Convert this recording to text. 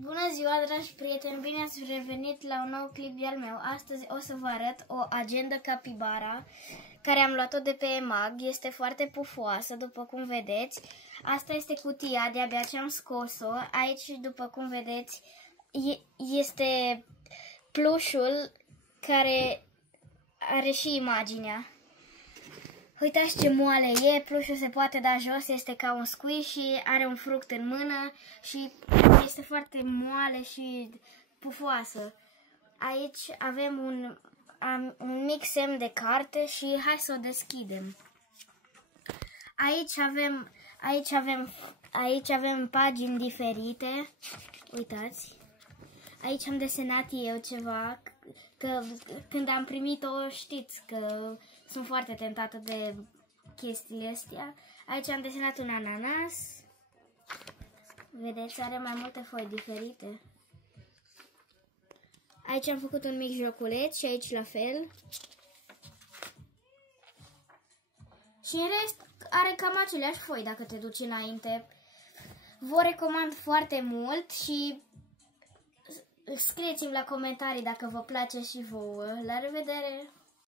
Bună ziua, dragi prieteni! Bine ați revenit la un nou clip de-al meu. Astăzi o să vă arăt o agendă capibara care am luat-o de pe EMAG. Este foarte pufoasă, după cum vedeți. Asta este cutia, de-abia ce am scos-o. Aici, după cum vedeți, este plușul care are și imaginea. Uitați ce moale e, plușul se poate da jos, este ca un squish și are un fruct în mână și este foarte moale și pufoasă. Aici avem un mic semn de carte și hai să o deschidem. Aici avem pagini diferite. Uitați. Aici am desenat eu ceva, că când am primit-o știți că sunt foarte tentată de chestiile astea. Aici am desenat un ananas. Vedeți, are mai multe foi diferite. Aici am făcut un mic joculeț și aici la fel. Și în rest are cam aceleași foi dacă te duci înainte. Vă recomand foarte mult și scrieți-mi la comentarii dacă vă place și vouă. La revedere!